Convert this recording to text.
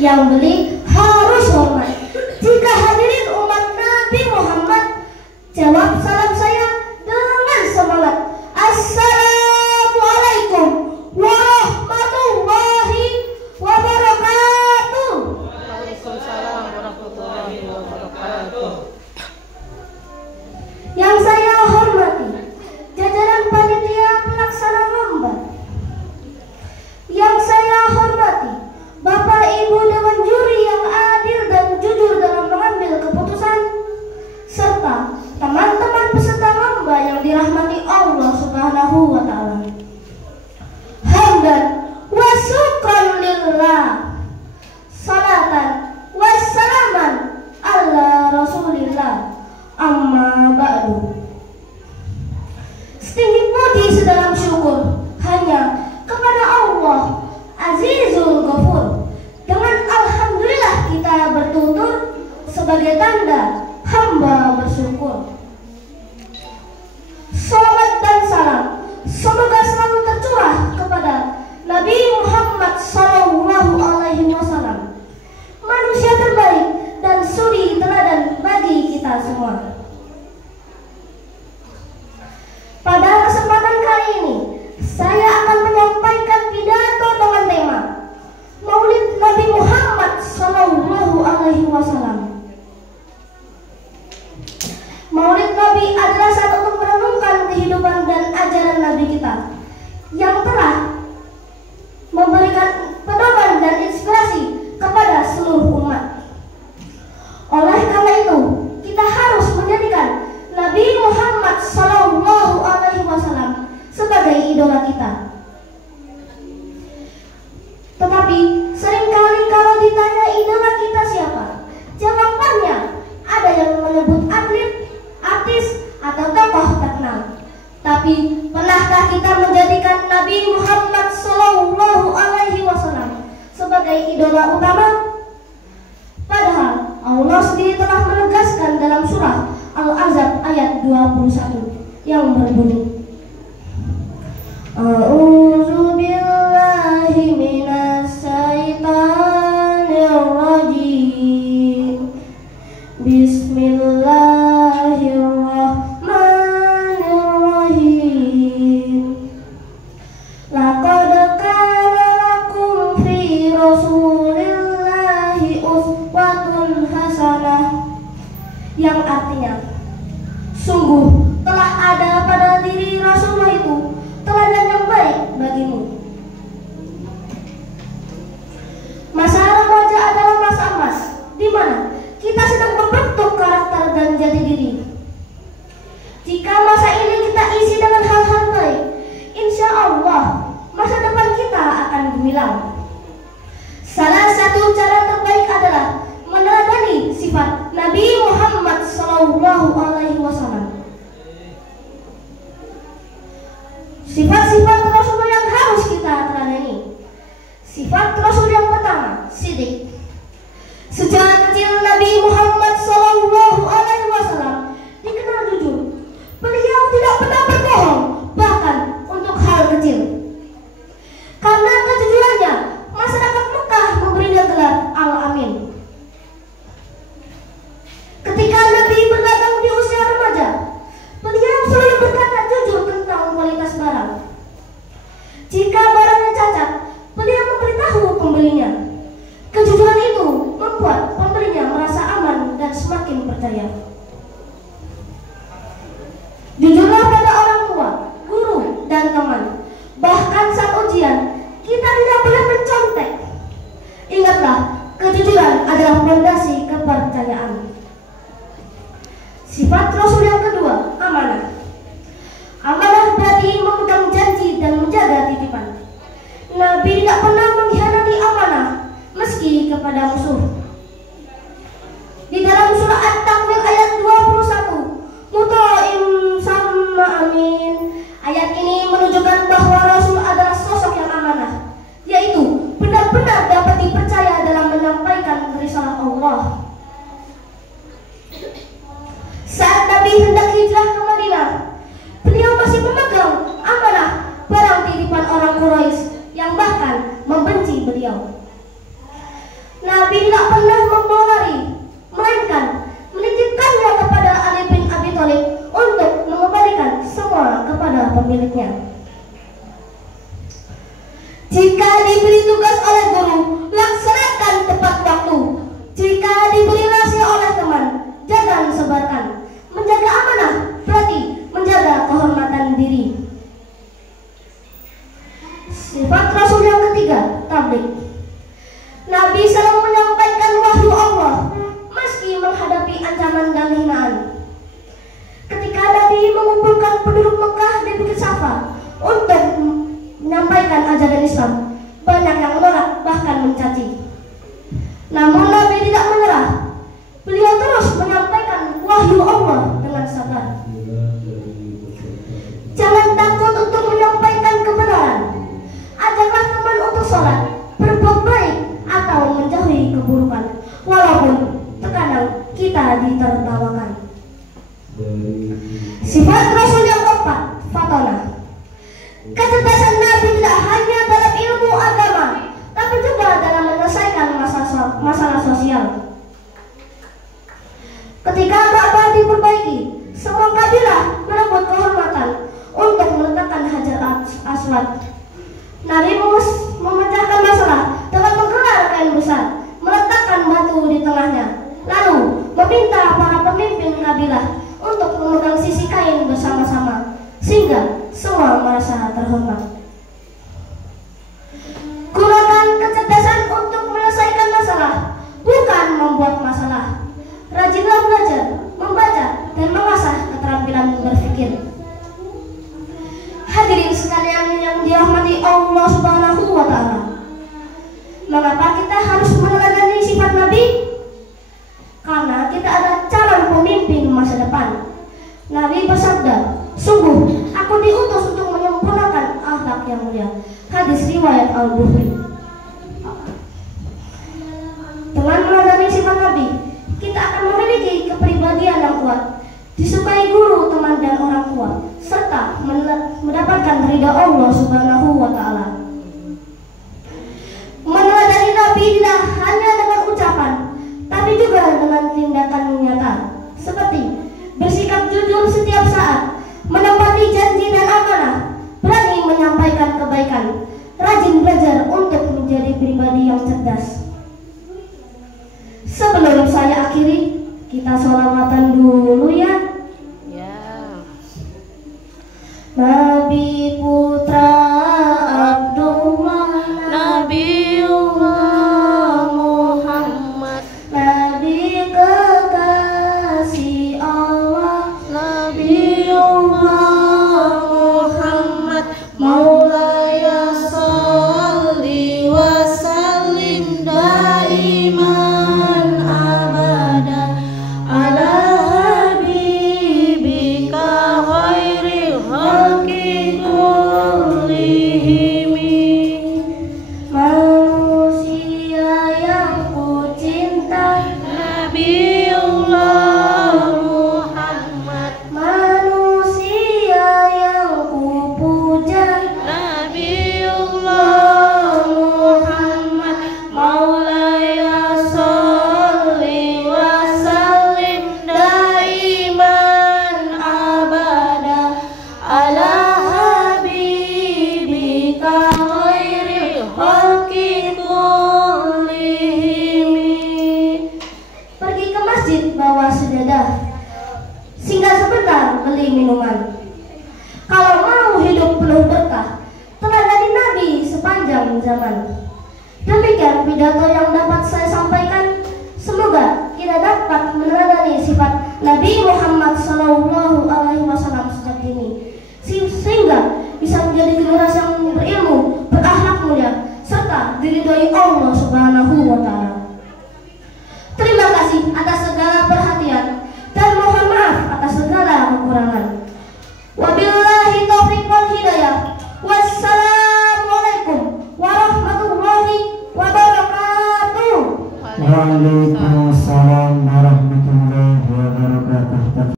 Yang beli harus hormat. Jika hadirin umat Nabi Muhammad, jawab salam saya dengan semangat. Assalamualaikum warahmatullahi wabarakatuh. Waalaikumsalam warahmatullahi wabarakatuh. Yang saya hormati jajaran panitia pelaksana lomba. Yang saya hormati Bapak Ibu Dewan Juri yang adil dan jujur dalam mengambil keputusan, serta teman-teman peserta lomba yang dirahmati Allah Subhanahu wa Ta'ala. Hamdan wa syukran lillah, salatan wassalaman ala Rasulillah, amma ba'du. Setinggi puji sedalam syukur hanya kepada Allah Azizul Ghafur. Dengan alhamdulillah kita bertutur sebagai tanda hamba bersyukur. Salawat dan salam semoga selalu tercurah kepada Nabi Muhammad SAW, manusia terbaik dan suri teladan bagi kita semua. Pada kesempatan kali ini, saya akan menyampaikan pidato dengan tema Maulid Nabi Muhammad SAW. Maulid Nabi adalah saat untuk merenungkan kehidupan dan ajaran Nabi kita yang telah memberikan pedoman dan inspirasi kepada seluruh umat. Oleh karena itu, kita harus menjadikan Nabi Muhammad SAW sebagai idola kita. Tetapi seringkali kalau ditanya idola kita siapa, jawabannya ada yang menyebut atlet, artis, atau tokoh terkenal. Tapi pernahkah kita menjadikan Nabi Muhammad SAW sebagai idola utama? Padahal Allah sendiri telah menegaskan dalam surah Al-Ahzab ayat 21 yang berbunyi, A'udzu billahi minas syaitonir rajim. Bismillahirrahmanirrahim. Laqad kana lakum fi Rasulillahi uswatun hasanah, yang artinya sungguh telah ada pada diri Rasulullah itu teladan yang baik bagimu. Masa remaja adalah masa emas di mana kita sedang membentuk karakter dan jati diri. Jika masa ini kita isi dengan hal-hal baik, insya Allah masa depan kita akan gemilang. Salah satu cara terbaik adalah meneladani sifat Nabi Muhammad SAW. Sifat-sifat Rasul yang harus kita teladani. Sifat Rasul yang pertama, sidik. Sejak kecil Nabi Muhammad SAW dikenal jujur. Beliau tidak pernah berbohong, bahkan untuk hal kecil. Karena kejujurannya, masyarakat Mekah memberinya gelar Al-Amin. Ketika Nabi berdagang di usia remaja, beliau selalu berkata jujur tentang kualitas barang. Jika barangnya cacat, beliau memberitahu pembelinya. Kejujuran itu membuat pembelinya merasa aman dan semakin percaya. Jujurlah pada orang tua, guru, dan teman. Bahkan saat ujian, kita tidak boleh mencontek. Ingatlah, kejujuran adalah fondasi kepercayaan. Sifat Rasul yang kedua, amanah. Amanah berarti memegang janji dan menjaga titipan. Nabi tidak pernah mengkhianati amanah meski kepada musuh. Di dalam surah At-Takwir ayat 21, Muta'im sama amin. Ayat ini menunjukkan bahwa Rasul adalah sosok yang amanah, yaitu benar-benar dapat dipercaya dalam menyampaikan risalah Allah. Saat Nabi hendak hijrah ke Madinah, beliau masih memegang amanah barang titipan orang Quraisy yang bahkan membenci beliau. Nabi tidak pernah membawa lari, melainkan menitipkannya kepada Ali bin Abi Thalib untuk mengembalikan semua kepada pemiliknya. Jika diberi tugas oleh guru, laksanakan tepat waktu. Jika diberi rahasia oleh teman, jangan sebarkan. Menjaga amanah berarti menjaga kehormatan diri. Sifat Rasul yang ketiga, tabligh. Nabi selalu menyampaikan wahyu Allah meski menghadapi ancaman dan hinaan. Ketika Nabi mengumpulkan penduduk Mekah di Bukit Safa untuk menyampaikan ajaran Islam, banyak yang menolak bahkan mencaci. Namun Nabi tidak menyerah. Beliau terus menyampaikan wahyu Allah dengan sabar. Jangan takut untuk menyampaikan kebenaran. Ajarlah teman untuk sholat, berbuat baik, atau menjauhi keburukan, walaupun terkadang kita ditertawakan. Sifat Rasul yang keempat, fatonah. Kecerdasan Nabi tidak hanya dalam ilmu agama, tapi juga dalam menyelesaikan masalah sosial. Ketika Ka'bah diperbaiki, semua kabilah merebut kehormatan untuk meletakkan Hajar Aswad. Nabi memecahkan masalah dengan menggelar kain besar, meletakkan batu di tengahnya, lalu meminta para pemimpin kabilah untuk memegang sisi kain bersama-sama, sehingga semua merasa terhormat. Gunakan kecerdasan untuk menyelesaikan masalah, bukan membuat masalah. Rajinlah belajar, membaca, dan mengasah keterampilan berpikir. Hadirin sekalian yang dirahmati Allah Subhanahu wa Ta'ala, mengapa kita harus meneladani sifat Nabi? Karena kita ada calon pemimpin masa depan. Nabi bersabda, "Sungguh aku diutus untuk menyempurnakan akhlak yang mulia." Hadis riwayat Al-Bukhari. Dengan meneladani sifat Nabi, kita akan memiliki kepribadian yang kuat, disukai guru, teman, dan orang tua, serta mendapatkan ridha Allah Subhanahu wa Ta'ala. Meneladani Nabi tidak hanya dengan ucapan, tapi juga dengan tindakan nyata, seperti bersikap jujur setiap saat, menepati janji dan amanah, berani menyampaikan kebaikan, rajin belajar untuk menjadi pribadi yang cerdas. Sebelum saya akhiri, kita sholawatan dulu ya. Nabi putra Abdullah, Nabiullah Muhammad, Nabi kekasih Allah, Nabiullah Muhammad, Maulaya sholli wa sallim daiman abada ala habibika khairil khalqi kullihim. Manusia yang ku cinta, Nabiullah Muhammad, manusia yang ku puja, Nabiullah Muhammad, Maulaya sholli wa sallim daiman abada ala habibika khairil khalqi kullihim. Pergi ke masjid bawa sejadah, singgah sebentar beli minuman. Kalau mau hidup penuh berkah, teladani Nabi sepanjang zaman. Demikian pidato yang dapat saya sampaikan. Semoga kita dapat meneladani sifat Nabi Muhammad SAW sejak dini, sehingga bisa menjadi generasi